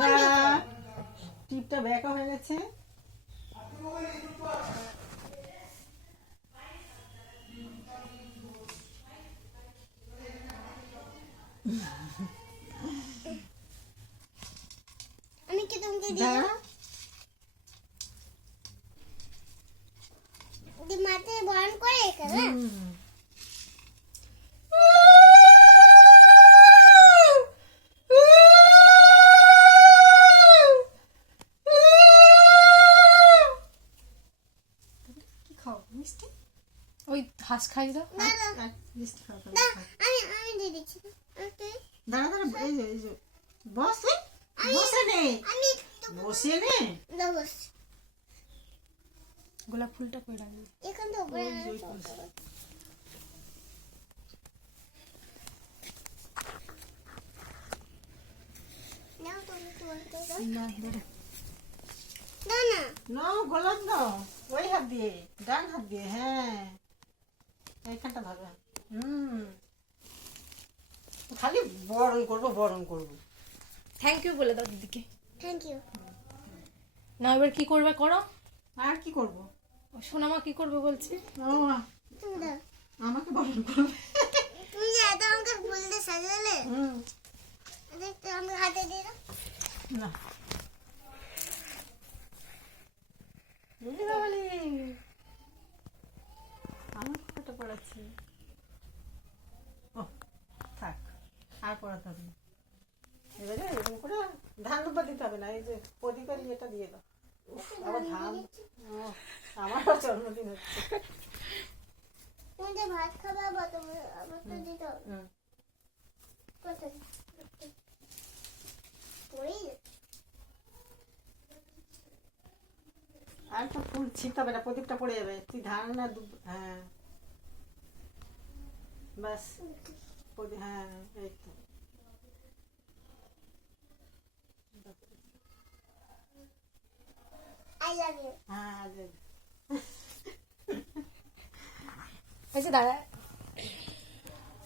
হ্যাঁ টিপটা ব্যাকা হয়ে গেছে। আমি কি তোমাকে দিই মাথায় বরণ করে রেখে কি খাও মিষ্টি? ওই হাঁস খাই দাও। মিষ্টি খাও আমি দিয়ে দিচ্ছি দাঁড়া দাঁড়া এই যে বসে বসে নে আমি বসে নে বস গোলাপ ফুলটা কই রাখবি? এখন তো উপরে নাও তুমি তো না ধরে না না নাও গোলাপ দাও ওই হাত দিয়ে ডান হাত দিয়ে হ্যাঁ এইখানটা ধরো খালি বরণ করবো। থ্যাংক ইউ বলে দাও দিদিকে। থ্যাংক ইউ না এবার কি করবে করো। আর কি করব? সোনামা কি করবে বলছি? ও তুমি দাও আমাকে বরণ করবে। তুমি যে এত আমাকে ফুল দিয়ে সাজালে দেখতে আমাকে হাতে দিয়ে দাও না দিদি বলি আমার ফটো পড়াচ্ছি। ও থাক আর পড়াতে হবে না। এবারে এরকম করে ধান দুব্বা দিতে হবে না, এই যে প্রদীপের ইয়েটা দিয়ে দাও। আবার ধান আমারও জন্মদিন হচ্ছে। তুমি যে ভাত খাবে আবার তুমি আবার তো দিতে হবে কোথায় পড়েই আর তো ফুল ছিটতে হবে না, প্রদীপটা পড়ে যাবে। তুই ধান না হ্যাঁ ব্যাস হ্যাঁ এই তো আই লাভ ইউ হ্যাঁ আচ্ছা দাঁড়া